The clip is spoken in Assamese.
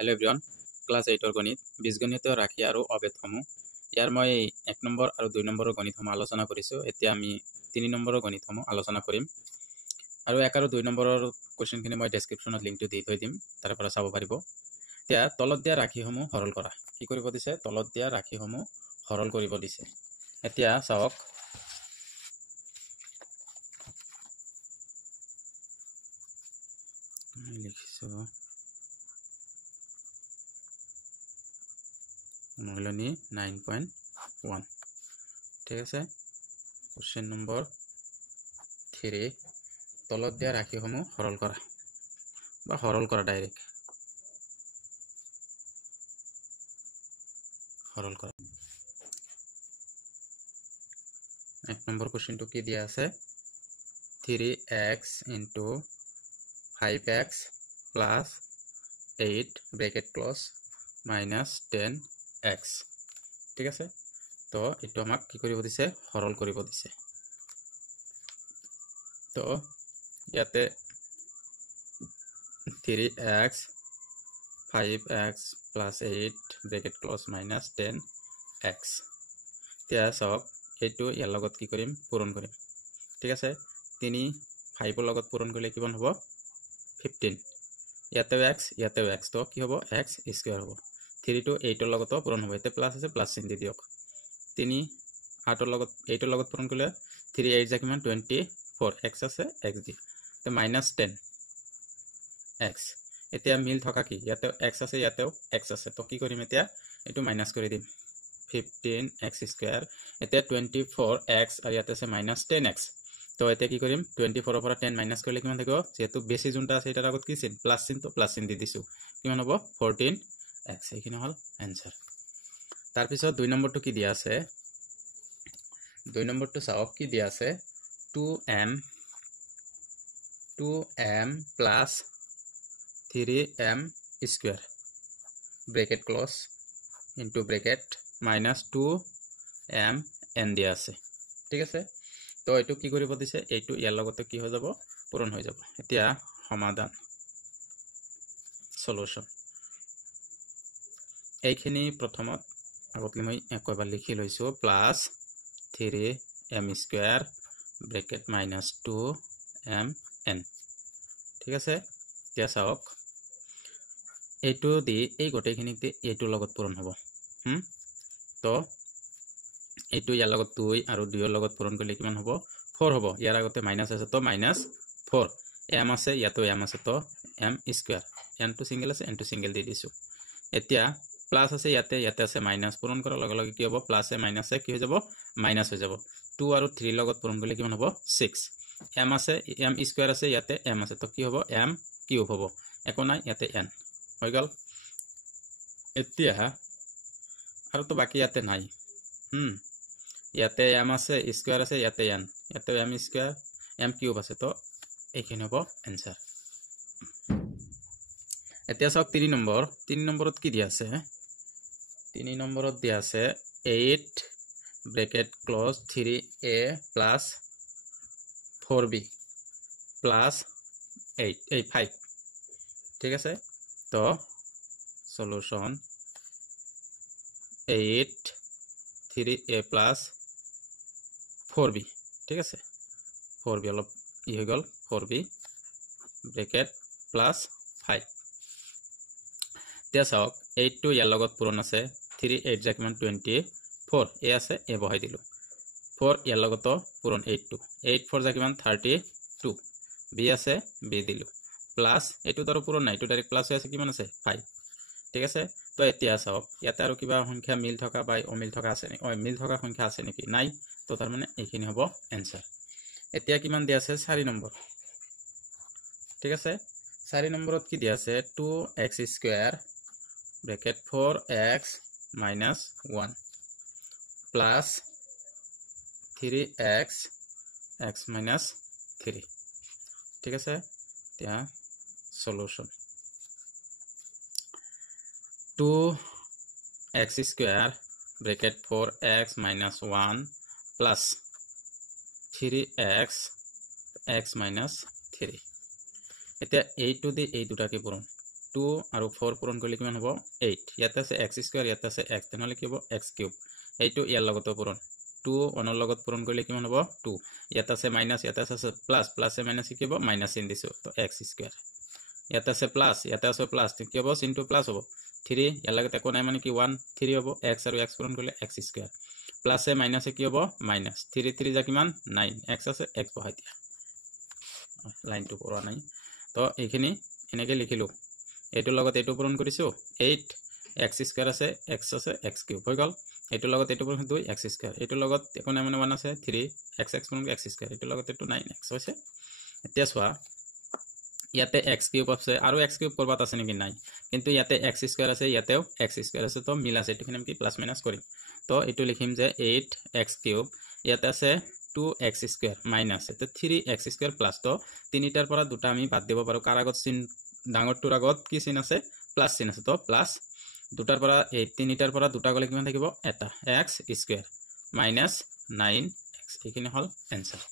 हेलो एवरीवन क्लास 8 गणित बीजगणित राशि और अवेदসমূह यार मैं 1 নম্বৰ और 2 নম্বৰৰ গণিতসমূহ আলোচনা কৰিছো এতিয়া আমি 3 নম্বৰৰ গণিতসমূহ আলোচনা কৰিম আৰু 1 আৰু 2 নম্বৰৰ কোৱেশ্চনখিনি মই ডেসক্ৰিপচনত লিংকটো দি থৈ দিম তাৰ পৰা চাব পাৰিব এতিয়া তলত দিয়া ৰাশিসমূহ সৰল কৰা কি কৰিব দিছে তলত দিয়া ৰাশিসমূহ সৰল কৰিব দিছে এতিয়া চাওক লিখিছো অনুশীলনী 9.1 ঠিক আছে কোশ্চেন নম্বৰ 3 তলত দিয়া ৰাশিসমূহ সৰল কৰা ডাইৰেক্ট সৰল কৰা 1 নম্বৰ কোশ্চেনটো কি দিয়া আছে 3x into 5x plus 8 bracket close minus 10x ঠিক আছে তো এটো আমাক কি কৰিব দিছে সৰল কৰিব দিছে তো ইয়াতে 3x 5x plus 8 bracket close minus 10x এতিয়া সব এটো ইয়াৰ লগত কি কৰিম পূৰণ কৰিম ঠিক আছে 3 5 ৰ লগত পূৰণ কৰিলে কিমান হ'ব 15 ইয়াতে x তো কি হ'ব x স্কয়ার হ'ব 3 to 8 ৰ লগত পূৰণ হ'ব এতে প্লাস আছে প্লাস চিন দি দিয়ক 3 8 ৰ লগত 8 ৰ লগত পূৰণ কৰিলে 3 8 যা কিমান 24 x আছে x দি তে -10 x এতিয়া মিল থকা কি ইয়াতে x আছে ইয়াতেও x আছে তো কি কৰিম এতিয়া এটো মাইনাস কৰি দিম 15x স্কয়াৰ এতে 24x আৰু ইয়াতে আছে -10x তো এতে কি কৰিম 24 ৰ পৰা 10 মাইনাস কৰিলে কিমান থাকিব যেহেতু বেছি জুনটা আছে এটাৰ আগত কি চিন প্লাস চিন তো প্লাস চিন দি দিছো কিমান হ'ব 14x এইখিনি হল आंसर তাৰ পিছত 2 নম্বৰটো কি দিয়া আছে 2 নম্বৰটো চাওক কি দিয়া আছে 2m plus 3m square bracket close into bracket minus 2m n দিয়া আছে ঠিক আছে তো এটো কি কৰিব দিছে এটো ইয়াৰ লগতে কি হৈ যাব পূৰণ হৈ যাব এতিয়া সমাধান সলিউশন এইখিনি প্ৰথমত আগতে মই একবাৰ লিখি লৈছো plus 3m square bracket minus 2m n ঠিক আছে এতিয়া চাওক এটো দি এই গোটেইখিনিতে এটো লগত পূৰণ হ'ব তো এটো ইয়াৰ লগত 2 আৰু 2 ৰ লগত পূৰণ কৰিলে কিমান হ'ব 4 হ'ব ইয়াৰ আগতে মাইনাস আছে তো -4 m আছে ইয়াতো m আছে তো m square n two single আছে n টু সিঙ্গেল দি দিছো এতিয়া প্লাস আছে ইয়াতে আছে মাইনাস পূৰণ কৰাৰ লগে লগে কি হ'ব প্লাস এ মাইনাস এ কি হৈ যাব মাইনাস হৈ যাব 2 আৰু 3 লগত পূৰণ কৰিলে কিমান হ'ব 6 m আছে m স্কয়ার আছে ইয়াতে m আছে তো কি হ'ব m কিউব হ'ব একো নাই ইয়াতে n হৈ গল এতিয়া আৰু তো বাকি ইয়াতে নাই ইয়াতে m আছে স্কয়ার আছে ইয়াতে n ইয়াতে m স্কয়ার m কিউব আছে তো এইখিনি হ'ব आंसर এতিয়া সব 3 নম্বৰত কি দিয়া আছে 3 নম্বৰত দিয়া আছে 8 bracket close 3a plus 4b plus 5 ঠিক আছে তো সলিউশন 8 3a plus 4b ঠিক আছে 4b অলপ ই হৈ গল 4b bracket plus 5 এতিয়া চাওক 8 টো ইয়াৰ লগত পূৰণ আছে 3 8 যা কিমান 24 এ আছে এ বহাই দিলো 4 ইয়াৰ লগত পূৰণ 8 টো 8 4 যা কিমান 32 বি আছে বি দিলো প্লাস এটো তাৰ পূৰণ নাই এটো ডাইৰেক্ট প্লাস হৈ আছে কিমান আছে 5 ঠিক আছে তো এতিয়া চাওক ইয়াতে আৰু কিবা সংখ্যা মিল থকা বা অমিল থকা আছে নেকি মিল থকা সংখ্যা আছে নেকি নাই তো তাৰ মানে এইখিনি হ'ব आंसर এতিয়া কিমান দিয়া আছে 4 নম্বৰ ঠিক আছে 4 নম্বৰত কি দিয়া আছে 2x square bracket 4x minus 1 plus 3x x minus 3 ঠিক আছে এতিয়া solution 2x square bracket 4x minus 1 plus 3x x minus 3 এতিয়া এই টু দি এই দুটাকে পূৰণ 2 আৰু 4 পূৰণ কৰিলে কিমান হ'ব 8 ইয়াতে আছে x স্কয়াৰ ইয়াতে আছে x তেনেহলে কি হ'ব x কিউব এইটো ইয়াৰ লগত পূৰণ 2 1 ৰ লগত পূৰণ কৰিলে কিমান হ'ব 2 ইয়াতে আছে মাইনাস ইয়াতে আছে প্লাস প্লাস এ মাইনাস কি হ'ব মাইনাস চিন দিছো তো x স্কয়াৰ ইয়াতে আছে প্লাস ইয়াতে আছে প্লাস কি হ'ব চিনটো প্লাস হ'ব 3 ইয়াৰ লগত একো নাই মানে কি 1 3 হ'ব x আৰু x পূৰণ কৰিলে x স্কয়াৰ প্লাস এ মাইনাস কি হ'ব মাইনাস 3 3 যা কিমান 9 x আছে x বহাই দিয়া লাইনটো কৰা নাই তো এইখিনি এনেকৈ লিখিলো এইটোৰ লগত এইটো পূৰণ কৰিছো 8 x স্কয়াৰ আছে x কিউব হৈ গল এইটোৰ লগত এইটো পূৰণ 2 x স্কয়াৰ এইটোৰ লগত একো নাই মানে 1 আছে 3 x পূৰণ x স্কয়াৰ এইটোৰ লগত এইটো 9x হৈছে এতিয়া চোৱা ইয়াতে x কিউব আছে আৰু x কিউব কৰবাত আছে নেকি নাই কিন্তু ইয়াতে x স্কয়াৰ আছে ইয়াতেও x স্কয়াৰ আছে তো মিল আছে এটোখিনি আমি প্লাস মাইনাস কৰিম তো এটো লিখিম যে 8x কিউব ইয়াতে আছে 2x স্কয়াৰ মাইনাস এতে 3x স্কয়াৰ প্লাস তো তিনিটাৰ পৰা দুটা আমি বাদ দিব পাৰো কাৰ আগত চিন ডাঙৰটোৰ আগত কি চিন আছে প্লাস চিন আছে তো প্লাস দুটাৰ পৰা এই তিনিটাৰ পৰা দুটা গলে কিমান থাকিব এটা x স্কয়াৰ মাইনাস 9x এইখিনি হল এনসাৰ